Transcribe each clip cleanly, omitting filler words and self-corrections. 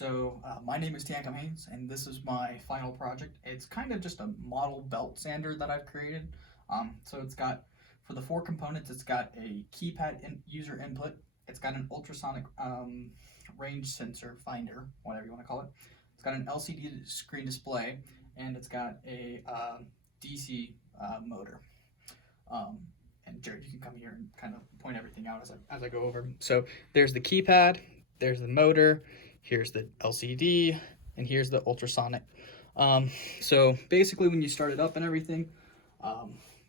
My name is Tiancum Haynes, and this is my final project. It's kind of just a model belt sander that I've created. It's got, for the four components, it's got a keypad user input. It's got an ultrasonic range sensor finder, whatever you want to call it. It's got an LCD screen display, and it's got a DC motor. And Jared, you can come here and kind of point everything out as I go over. So there's the keypad, there's the motor, here's the LCD, and here's the ultrasonic. So basically when you start it up and everything,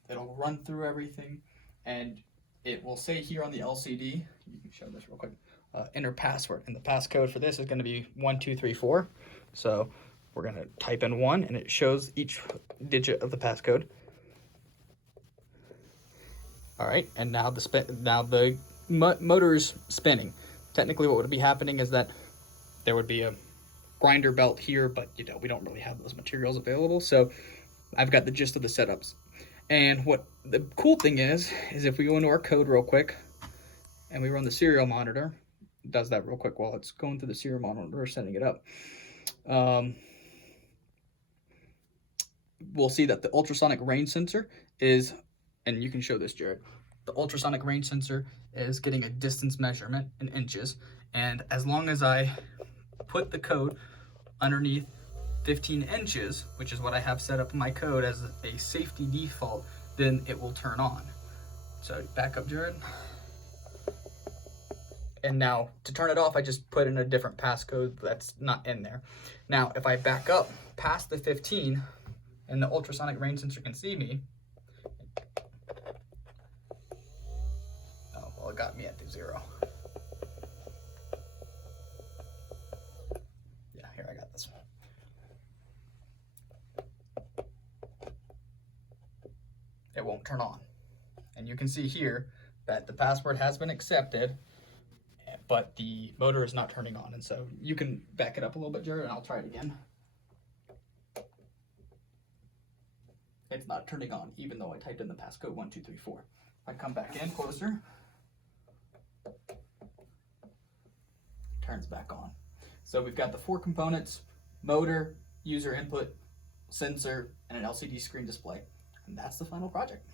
it'll run through everything, and it will say here on the LCD, you can show this real quick, enter password, and the passcode for this is going to be 1234. So we're going to type in 1, and it shows each digit of the passcode. All right, and now the motor is spinning. Technically, what would be happening is that there would be a grinder belt here, but we don't really have those materials available. So I've got the gist of the setups. And what the cool thing is if we go into our code real quick and we run the serial monitor, it does that real quick while it's going through the serial monitor, setting it up. We'll see that the ultrasonic range sensor is, and you can show this, Jared, the ultrasonic range sensor is getting a distance measurement in inches. And as long as I put the code underneath 15 inches, which is what I have set up in my code as a safety default, then it will turn on. So back up, Jared. And now to turn it off, I just put in a different passcode that's not in there. Now, if I back up past the 15 and the ultrasonic range sensor can see me, oh, well, it got me at the 0. Yeah, here, I got this one. It won't turn on. And you can see here that the password has been accepted, but the motor is not turning on. And so you can back it up a little bit, Jared, and I'll try it again. It's not turning on, even though I typed in the passcode 1234. If I come back in closer, it turns back on. So we've got the four components: motor, user input, sensor, and an LCD screen display. And that's the final project.